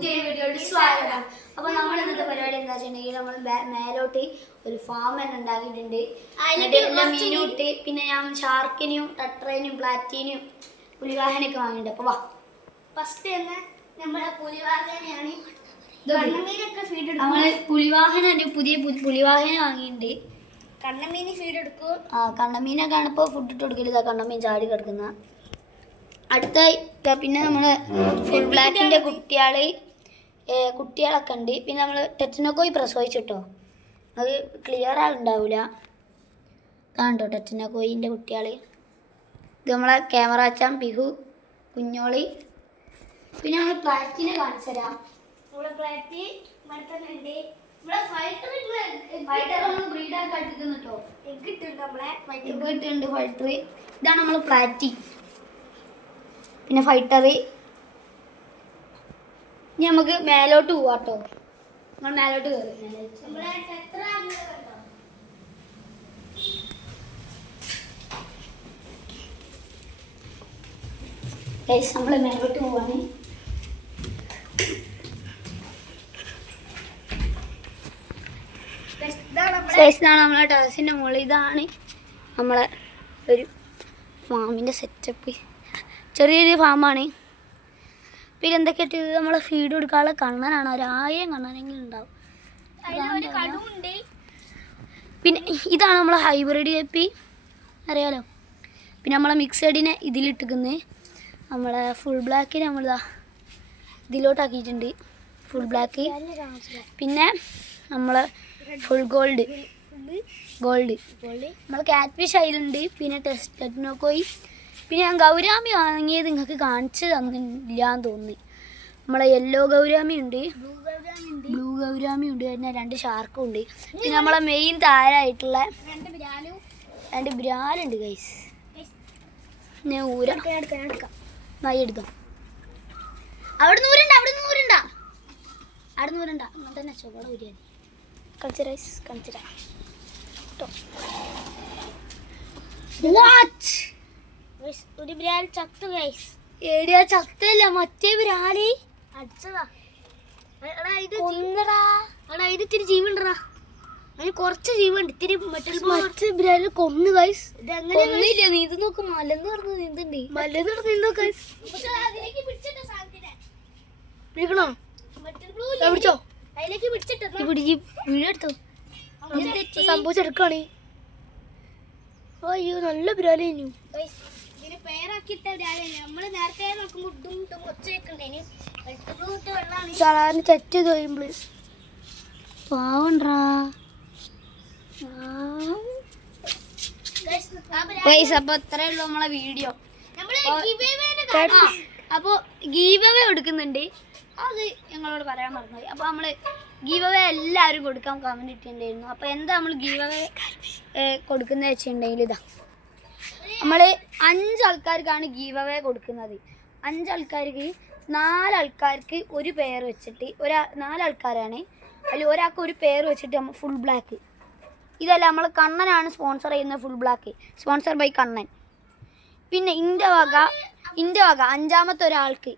പുതിയൊരു വീഡിയോയുടെ സ്വാഗതം. അപ്പോൾ നമ്മൾ ഇന്നത്തെ പരിപാടി എന്താ വെച്ചിട്ടുണ്ടെങ്കിൽ നമ്മൾ മേലോട്ട് ഒരു ഫാം തന്നെ ഉണ്ടാക്കിയിട്ടുണ്ട്. മീനൂട്ട് പിന്നെ ഞാൻ ഷാർക്കിനെയും ടട്രേനെയും പ്ലാറ്റീനെയും പുലിവാഹനൊക്കെ വാങ്ങിയിട്ടുണ്ട്. അപ്പോൾ വാ ഫസ്റ്റ് തന്നെ നമ്മുടെ പുലിവാഹനയാണ്. നമ്മൾ പുലിവാഹന പുതിയ പുലിവാഹന വാങ്ങിയിട്ടുണ്ട്. കണ്ണമീന് ഫീഡ് എടുക്കും. കണ്ണമീനൊക്കെ ആണ് ഇപ്പോൾ ഫുഡ് ഇട്ട് കൊടുക്കരുത്. കണ്ണമീൻ ചാടി കിടക്കുന്ന അടുത്ത പിന്നെ നമ്മൾ ഫുൾ ബ്ലാക്കിൻ്റെ കുട്ടികളൊക്കെ ഉണ്ട്. പിന്നെ നമ്മൾ ടെറ്റനോക്കോയി പ്രസവിച്ചിട്ടോ, അത് ക്ലിയർ ആളുണ്ടാവില്ല. കാണട്ടോ ടെറ്റനോക്കോയിൻ്റെ കുട്ടികൾ. ഇത് നമ്മളെ ക്യാമറ അച്ചാൻ പിഹു കുഞ്ഞോളി. പിന്നെ നമ്മൾ പ്ലാറ്റിനെ കാണിച്ചു തരാം. ഇവിടെ പ്ലാറ്റി മരത്തന്നുണ്ട്. ബ്രീഡാക്കി അടുക്കുന്നു കേട്ടോ. എഗ് ഇട്ടുണ്ട്. നമ്മളെ എഗ് ഇട്ടുണ്ട് ഫൈറ്റർ. ഇതാണ് നമ്മൾ പ്ലാറ്റി. പിന്നെ ഫൈറ്റർ. ഇനി നമുക്ക് മേലോട്ട് പോവാട്ടോ. നമ്മൾ മേലോട്ട് കയറി. നമ്മൾ മേലോട്ട് പോവാണ്. ഇതാണ് നമ്മളെ ടെറസിൻ്റെ മുകളിൽ. ഇതാണ് നമ്മളെ ഒരു ഫാമിൻ്റെ സെറ്റപ്പ്. ചെറിയൊരു ഫാമാണ്. പിന്നെ എന്തൊക്കെയായിട്ട് നമ്മളെ ഫീഡ് കൊടുക്കാനുള്ള കണ്ണനാണ്. 1000 കണ്ണനെങ്കിലും ഉണ്ടാവും. പിന്നെ ഇതാണ് നമ്മളെ ഹൈബ്രിഡ് കപ്പി, അറിയാലോ. പിന്നെ നമ്മളെ മിക്സഡിനെ ഇതിലിട്ടിക്കുന്നത്. നമ്മളെ ഫുൾ ബ്ലാക്കിനെ നമ്മളിതാ ഇതിലോട്ടാക്കിയിട്ടുണ്ട്. Full black. പിന്നെ നമ്മളെ ഫുൾ ഗോൾഡ് നമ്മൾ ക്യാറ്റ് ഫിഷ് അതിലുണ്ട്. പിന്നെ ടെറ്റനോക്കോയി. പിന്നെ ഞാൻ ഗൗരാമി വാങ്ങിയത് നിങ്ങൾക്ക് കാണിച്ചു തന്നില്ലാന്ന് തോന്നി. നമ്മളെ യെല്ലോ ഗൗരാമി ഉണ്ട്, ബ്ലൂ ഗൗരാമി ഉണ്ട്, പിന്നെ 2 ഷാർക്കും ഉണ്ട്. പിന്നെ നമ്മളെ മെയിൻ താരമായിട്ടുള്ള 2 ബ്രാലുണ്ട് ഗൈസ്. ഞാൻ നൈ എടുക്കാം. അവിടെ നൂറുണ്ട അങ്ങനെ തന്നെ ചോള ഊരിയാതി. കളിച്ചിരാ ഒരു ബ്രാൽ ചത്തു ഗൈസ്. ഏടിയാ ചത്തല്ല, മറ്റേ ബ്രാല് അടിച്ചതാ. ഇത്തിരി ജീവുണ്ടടാ. അതിന് കുറച്ച് ജീവുണ്ട്. ഇത്തിരി മറ്റേ ബ്രാൽ കൊന്നു ഗൈസ്. ഇതെങ്ങനെയില്ല നീന്ത് നോക്ക്. മലന്ന് പറഞ്ഞ് നീന്തുണ്ട്. മലന്ന് പറഞ്ഞ് നീന്തോ ഗൈസ്. പിടിക്കണോ? പിടിച്ചോ. വീടെടുത്തോ. സംഭവിച്ചെടുക്കാണ്. അയ്യോ നല്ല ബ്രാല് കഴിഞ്ഞു. സാധാരണ തെറ്റ് തോന്നുമ്പോൾ പാവണ്ടാ. അപ്പൊ ഇത്രേ ഉള്ളൂ നമ്മളെ വീഡിയോ. അപ്പോൾ ഗീവ് അവേ കൊടുക്കുന്നുണ്ട്. അത് ഞങ്ങളോട് പറയാൻ മറന്നുപോയി. അപ്പോൾ നമ്മൾ ഗീവ് അവേ എല്ലാവരും കൊടുക്കാൻ കമൻറ്റ് ഇട്ടിട്ടുണ്ടായിരുന്നു. അപ്പോൾ എന്താ നമ്മൾ ഗീവ് അവേ കൊടുക്കുന്നത് വെച്ചിട്ടുണ്ടെങ്കിൽ ഇതാ നമ്മൾ 5 ആൾക്കാർക്കാണ് ഗീവ് അവേ കൊടുക്കുന്നത്. 5 ആൾക്കാർക്ക് 4 ആൾക്കാർക്ക് ഒരു പെയർ വെച്ചിട്ട് 4 ആൾക്കാരാണ്. അതിൽ ഒരാൾക്ക് ഒരു പെയർ വെച്ചിട്ട് നമ്മൾ ഫുൾ ബ്ലാക്ക്. ഇതല്ല നമ്മൾ കണ്ണനാണ് സ്പോൺസർ ചെയ്യുന്ന full black. Sponsor by Kannan. പിന്നെ ഇൻ്റെ വക 5ാമത്തെ ഒരാൾക്ക്